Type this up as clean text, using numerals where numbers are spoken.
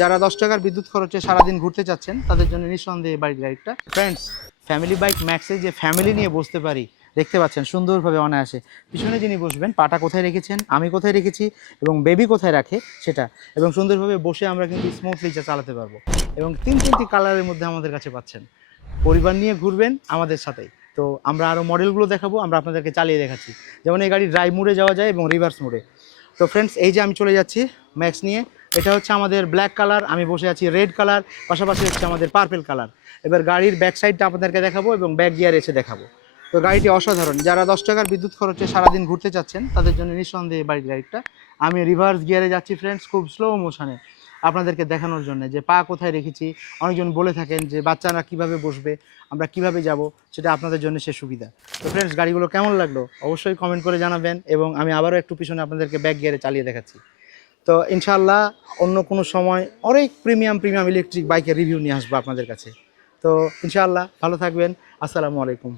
যারা 10 টাকার বিদ্যুৎ খরচে সারাদিন ঘুরতে চাচ্ছেন তাদের জন্য নিঃসন্দেহে বাইক রাইডটা। ফ্রেন্ডস, ফ্যামিলি বাইক ম্যাক্সে যে ফ্যামিলি নিয়ে বসতে পারি, দেখতে পাচ্ছেন সুন্দরভাবে অনায়াসে। পিছনে যিনি বসবেন পাটা কোথায় রেখেছেন, আমি কোথায় রেখেছি এবং বেবি কোথায় রাখে সেটা, এবং সুন্দরভাবে বসে আমরা কিন্তু স্মুথলি চালাতে পারবো। এবং তিনটি কালারের মধ্যে আমাদের কাছে পাচ্ছেন। পরিবার নিয়ে ঘুরবেন আমাদের সাথেই। তো আমরা আরও মডেলগুলো দেখাবো, আমরা আপনাদেরকে চালিয়ে দেখাচ্ছি। যেমন এই গাড়ি ড্রাইভ মোডে যাওয়া যায় এবং রিভার্স মোডে। তো ফ্রেন্ডস, এই যে আমি চলে যাচ্ছি ম্যাক্স নিয়ে, এটা হচ্ছে আমাদের ব্ল্যাক কালার, আমি বসে আছি রেড কালার, পাশাপাশি হচ্ছে আমাদের পার্পেল কালার। এবার গাড়ির ব্যাক সাইডটা আপনাদেরকে দেখাবো এবং ব্যাক গিয়ার এসে দেখাবো। তো গাড়িটি অসাধারণ। যারা 10 টাকার বিদ্যুৎ খরচে সারাদিন ঘুরতে চাচ্ছেন তাদের জন্য নিঃসন্দেহে এই বাইক রাইডটা। আমি রিভার্স গিয়ারে যাচ্ছি ফ্রেন্ডস, খুব স্লো মোশনে আপনাদেরকে দেখানোর জন্য যে পা কোথায় রেখেছি। অনেকজন বলে থাকেন যে বাচ্চারা কিভাবে বসবে, আমরা কিভাবে যাব, সেটা আপনাদের জন্য সে সুবিধা। তো ফ্রেন্ডস, গাড়িগুলো কেমন লাগলো অবশ্যই কমেন্ট করে জানাবেন, এবং আমি আবারও একটু পিছনে আপনাদেরকে ব্যাক গিয়ারে চালিয়ে দেখাচ্ছি। তো ইনশাআল্লাহ অন্য কোনো সময় অনেক প্রিমিয়াম ইলেকট্রিক বাইকের রিভিউ নিয়ে আসবো আপনাদের কাছে। তো ইনশাআল্লাহ ভালো থাকবেন। আসসালামু আলাইকুম।